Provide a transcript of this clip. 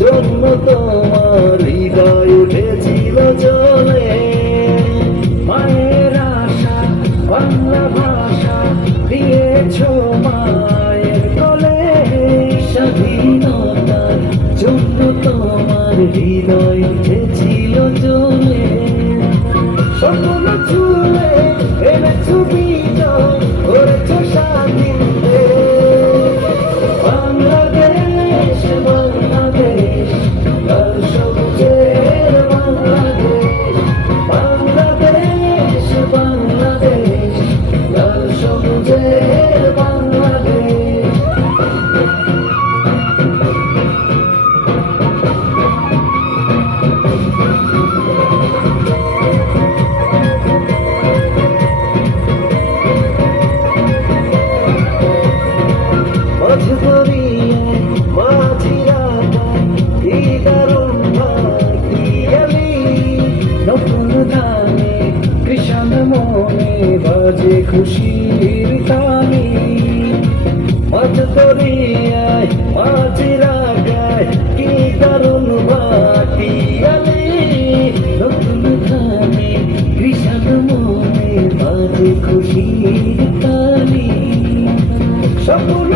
জন্য তোমার হৃদয় উঠেছিল চলে, মায়ের আশা বাংলা ভাষা দিয়েছ মায়ের কোলে, স্বাধীনতার জন্য তোমার হৃদয় উঠেছিল চলে, সকল চুলে এনেছ বিজয় করেছ স্বাধীন বাংলাদেশ, বাংলাদেশ লাল সবুজের বাংলাদেশ, বাংলাদেশ বাংলাদেশ লাল সবুজের বাংলাদেশ। বাজে খুশির তালি, মাঝ দরিয়ায় মাঝিরা গায় কি দারুণ ভাটিয়ালি, নতুন ধানে কৃষক মনে বাজে খুশির তালি, সকল